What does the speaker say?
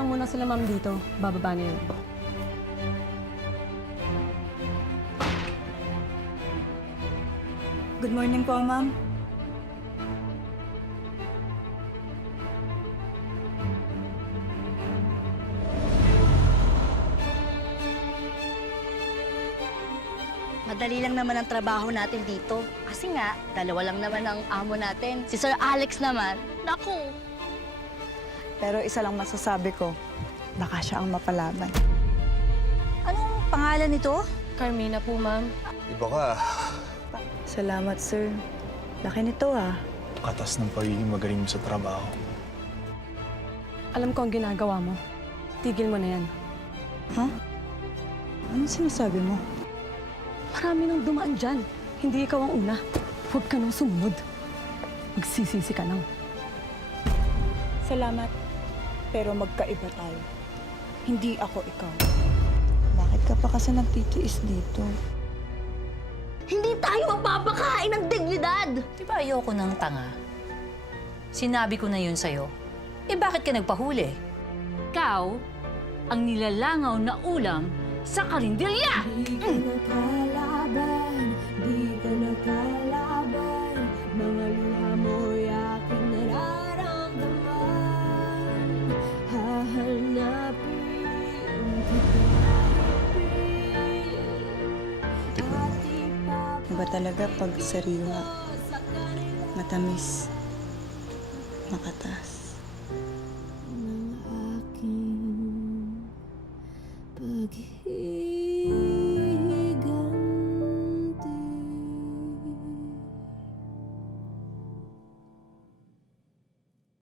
lang muna sila ma'am dito. Bababa na yun. Good morning po, ma'am. Madali lang naman ang trabaho natin dito. Kasi nga, dalawa lang naman ang amo natin. Si Sir Alex naman, naku! Pero isa lang masasabi ko, baka siya ang mapalaban. Anong pangalan nito? Carmina po, ma'am. Iba ka. Salamat, sir. Laki nito, ah. Katas ng pagiging magaling mo sa trabaho. Alam ko ang ginagawa mo. Tigil mo na yan. Ha? Anong sinasabi mo? Marami nang dumaan dyan. Hindi ikaw ang una. Huwag ka nang sumunod. Magsisisi ka lang. Salamat. Pero magkaiba tayo. Hindi ako ikaw. Bakit ka pa kasi nagtitiis dito? Hindi tayo mapapakain ng dignidad! Di ba ayoko ng tanga? Sinabi ko na yun sa'yo. Eh bakit ka nagpahuli? Ikaw ang nilalangaw na ulam sa karinderya! Di ka nakalaban, di ka nakalaban. Mga luha mo'y aking nararamdaman. Hahanapin kita, at Iba talaga pag sariwa, matamis, makatas.